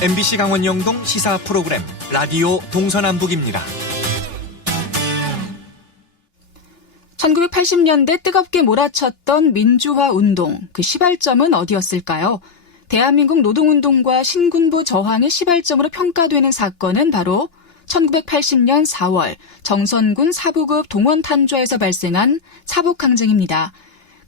MBC 강원 영동 시사 프로그램 라디오 동서남북입니다. 1980년대 뜨겁게 몰아쳤던 민주화 운동, 그 시발점은 어디였을까요? 대한민국 노동운동과 신군부 저항의 시발점으로 평가되는 사건은 바로 1980년 4월 정선군 사부급 동원탄좌에서 발생한 사북항쟁입니다.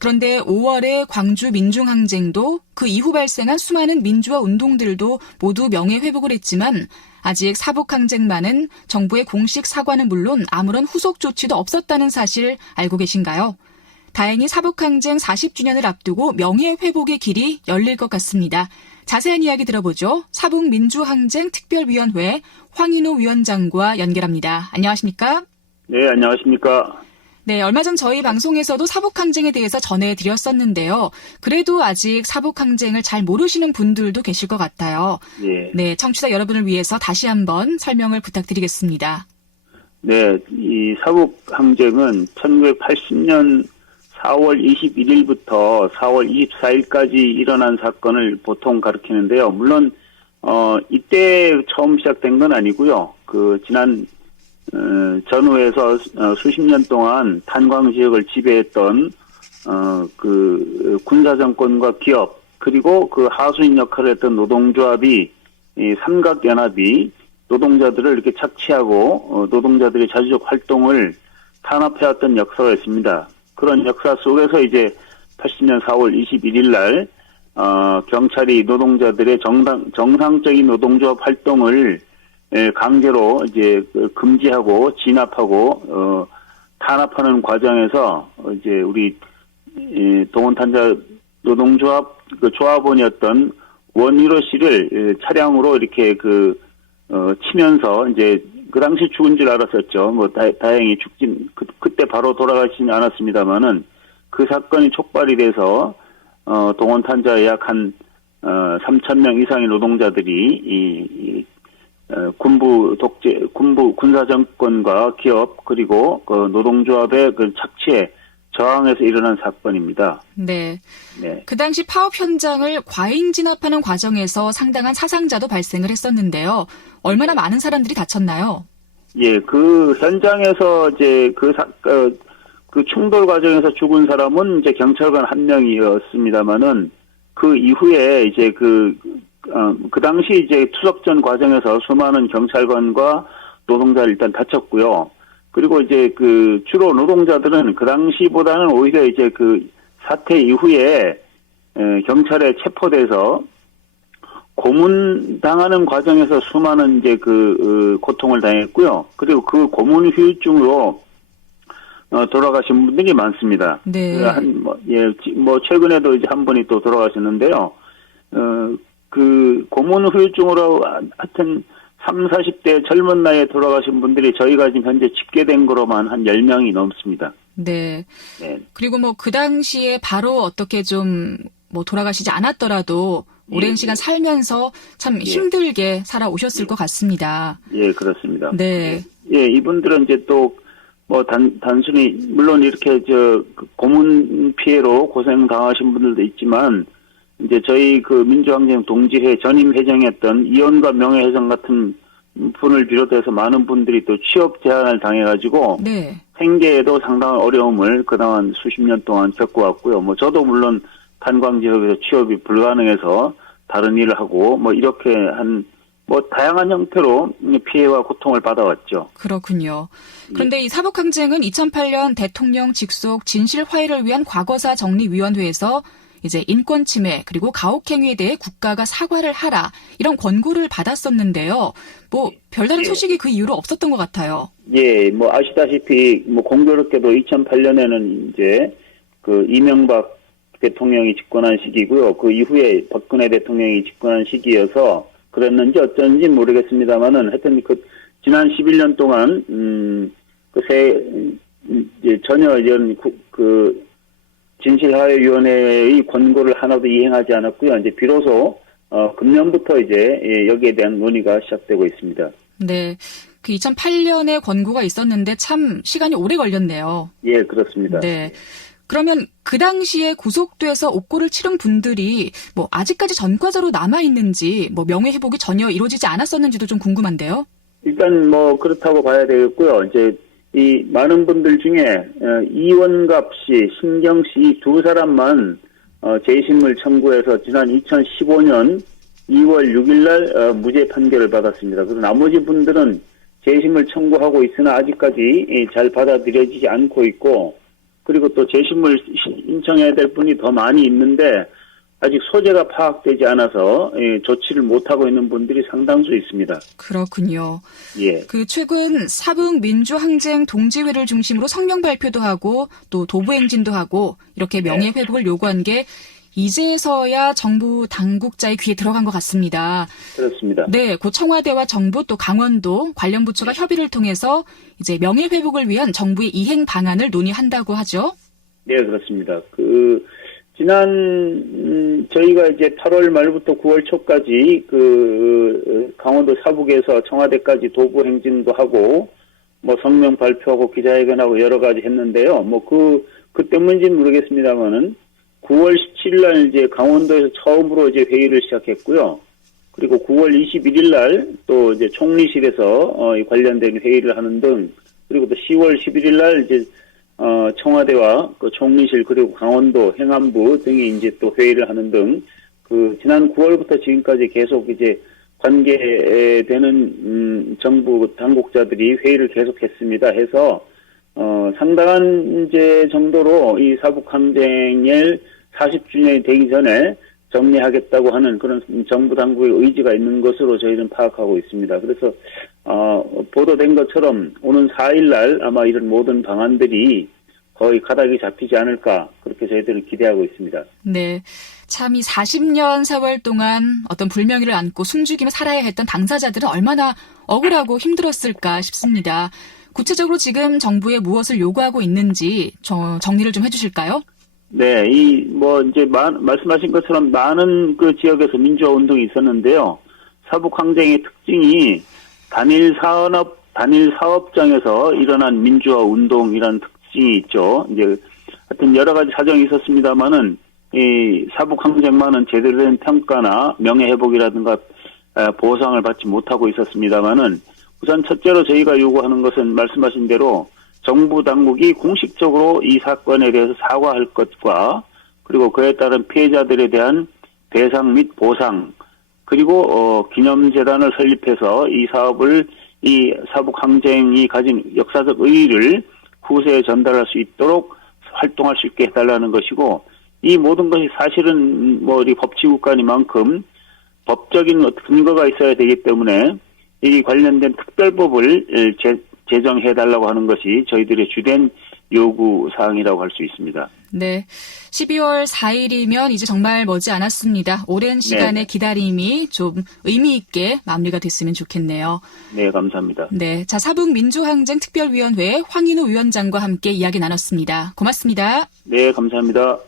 그런데 5월의 광주 민중항쟁도 그 이후 발생한 수많은 민주화 운동들도 모두 명예회복을 했지만 아직 사북항쟁만은 정부의 공식 사과는 물론 아무런 후속 조치도 없었다는 사실 알고 계신가요? 다행히 사북항쟁 40주년을 앞두고 명예회복의 길이 열릴 것 같습니다. 자세한 이야기 들어보죠. 사북민주항쟁 특별위원회 황인호 위원장과 연결합니다. 안녕하십니까? 네, 안녕하십니까? 네, 얼마 전 저희 방송에서도 사북항쟁에 대해서 전해드렸었는데요. 그래도 아직 사북항쟁을 잘 모르시는 분들도 계실 것 같아요. 예. 네, 청취자 여러분을 위해서 다시 한번 설명을 부탁드리겠습니다. 네, 이 사북항쟁은 1980년 4월 21일부터 4월 24일까지 일어난 사건을 보통 가리키는데요. 물론 이때 처음 시작된 건 아니고요. 지난 전후에서 수십 년 동안 탄광 지역을 지배했던 군사 정권과 기업 그리고 그 하수인 역할을 했던 노동조합이 이 삼각연합이 노동자들을 이렇게 착취하고 노동자들의 자주적 활동을 탄압해왔던 역사가 있습니다. 그런 역사 속에서 이제 80년 4월 21일 날 경찰이 노동자들의 정상적인 노동조합 활동을 강제로 이제 금지하고 진압하고 탄압하는 과정에서 이제 우리 동원탄자 노동조합 조합원이었던 원희로 씨를 차량으로 이렇게 치면서 이제 그 당시 죽은 줄 알았었죠. 다행히 그때 바로 돌아가시지 않았습니다만은 그 사건이 촉발이 돼서 동원탄자에 약 한 3,000명 이상의 노동자들이 군부 군사 정권과 기업 그리고 노동조합의 착취에 저항해서 일어난 사건입니다. 네. 네. 그 당시 파업 현장을 과잉 진압하는 과정에서 상당한 사상자도 발생을 했었는데요. 얼마나 많은 사람들이 다쳤나요? 예, 그 현장에서 이제 그 충돌 과정에서 죽은 사람은 이제 경찰관 한 명이었습니다만은 그 이후에 이제 그 당시 이제 투석전 과정에서 수많은 경찰관과 노동자를 일단 다쳤고요. 그리고 이제 주로 노동자들은 그 당시보다는 오히려 이제 사태 이후에 경찰에 체포돼서 고문당하는 과정에서 수많은 이제 고통을 당했고요. 그리고 그 고문 후유증으로 돌아가신 분들이 많습니다. 네. 최근에도 이제 한 분이 또 돌아가셨는데요. 고문 후유증으로 하여튼 30, 40대 젊은 나이에 돌아가신 분들이 저희가 지금 현재 집계된 거로만 한 10명이 넘습니다. 네. 네. 그리고 그 당시에 바로 어떻게 좀 돌아가시지 않았더라도 오랜 시간 살면서 참 힘들게 살아오셨을 것 같습니다. 예, 그렇습니다. 네. 예, 이분들은 이제 또 단순히 물론 이렇게 고문 피해로 고생 당하신 분들도 있지만 이제 저희 민주항쟁 동지회 전임 회장이었던 이원과 명예회장 같은 분을 비롯해서 많은 분들이 또 취업 제한을 당해가지고 네. 생계에도 상당한 어려움을 그동안 수십 년 동안 겪어왔고요. 저도 물론 탄광 지역에서 취업이 불가능해서 다른 일을 하고 이렇게 다양한 형태로 피해와 고통을 받아왔죠. 그렇군요. 그런데 이 사북항쟁은 2008년 대통령 직속 진실화해를 위한 과거사 정리위원회에서 이제 인권 침해 그리고 가혹행위에 대해 국가가 사과를 하라 이런 권고를 받았었는데요. 별다른 소식이 그 이후로 없었던 것 같아요. 예, 아시다시피 공교롭게도 2008년에는 이제 이명박 대통령이 집권한 시기고요. 그 이후에 박근혜 대통령이 집권한 시기여서 그랬는지 어쩐지 모르겠습니다만은 하여튼 지난 11년 동안 이제 전혀 이런 진실화해위원회의 권고를 하나도 이행하지 않았고요. 이제 비로소 금년부터 이제 여기에 대한 논의가 시작되고 있습니다. 네, 2008년에 권고가 있었는데 참 시간이 오래 걸렸네요. 예, 그렇습니다. 네. 그러면 그 당시에 구속돼서 옥고를 치른 분들이 뭐 아직까지 전과자로 남아 있는지 뭐 명예 회복이 전혀 이루어지지 않았었는지도 좀 궁금한데요. 일단 뭐 그렇다고 봐야 되겠고요. 이제 이 많은 분들 중에 이원갑 씨, 신경 씨 이 두 사람만 재심을 청구해서 지난 2015년 2월 6일 날 무죄 판결을 받았습니다. 그래서 나머지 분들은 재심을 청구하고 있으나 아직까지 잘 받아들여지지 않고 있고, 그리고 또 재심을 신청해야 될 분이 더 많이 있는데 아직 소재가 파악되지 않아서 조치를 못하고 있는 분들이 상당수 있습니다. 그렇군요. 예. 그 최근 사북 민주항쟁 동지회를 중심으로 성명 발표도 하고 또 도부행진도 하고 이렇게 명예 회복을 요구한 게 이제서야 정부 당국자의 귀에 들어간 것 같습니다. 그렇습니다. 네, 고 청와대와 정부 또 강원도 관련 부처가 협의를 통해서 이제 명예 회복을 위한 정부의 이행 방안을 논의한다고 하죠. 네, 그렇습니다. 지난 저희가 이제 8월 말부터 9월 초까지 강원도 사북에서 청와대까지 도보 행진도 하고 뭐 성명 발표하고 기자회견하고 여러 가지 했는데요. 뭐 그 때문인지는 모르겠습니다만은 9월 17일 날 이제 강원도에서 처음으로 이제 회의를 시작했고요. 그리고 9월 21일 날 또 이제 총리실에서 관련된 회의를 하는 등, 그리고 또 10월 11일 날 이제 청와대와 그 총리실 그리고 강원도 행안부 등이 이제 또 회의를 하는 등 지난 9월부터 지금까지 계속 이제 관계되는 정부 당국자들이 회의를 계속했습니다. 해서 상당한 이제 정도로 이 사북항쟁일 40주년이 되기 전에 정리하겠다고 하는 그런 정부 당국의 의지가 있는 것으로 저희는 파악하고 있습니다. 그래서 보도된 것처럼 오는 4일 날 아마 이런 모든 방안들이 거의 가닥이 잡히지 않을까, 그렇게 저희들은 기대하고 있습니다. 네. 참 이 40년 세월 동안 어떤 불명예를 안고 숨죽이며 살아야 했던 당사자들은 얼마나 억울하고 힘들었을까 싶습니다. 구체적으로 지금 정부에 무엇을 요구하고 있는지 정리를 좀 해주실까요? 네, 이제 말씀하신 것처럼 많은 그 지역에서 민주화 운동이 있었는데요. 사북항쟁의 특징이 단일 사업장에서 일어난 민주화 운동이라는 특징이 있죠. 이제 하여튼 여러 가지 사정이 있었습니다만은 이 사북항쟁만은 제대로 된 평가나 명예회복이라든가 보상을 받지 못하고 있었습니다만은 우선 첫째로 저희가 요구하는 것은 말씀하신 대로 정부 당국이 공식적으로 이 사건에 대해서 사과할 것과, 그리고 그에 따른 피해자들에 대한 배상 및 보상, 그리고 기념재단을 설립해서 이 사업을, 이 사북항쟁이 가진 역사적 의의를 후세에 전달할 수 있도록 활동할 수 있게 해달라는 것이고, 이 모든 것이 사실은 우리 법치국가니만큼 법적인 근거가 있어야 되기 때문에 이 관련된 특별법을 제정해달라고 하는 것이 저희들의 주된 요구사항이라고 할 수 있습니다. 네. 12월 4일이면 이제 정말 머지 않았습니다. 오랜 시간의 기다림이 좀 의미 있게 마무리가 됐으면 좋겠네요. 네, 감사합니다. 네. 자, 사북민주항쟁 특별위원회 황인우 위원장과 함께 이야기 나눴습니다. 고맙습니다. 네, 감사합니다.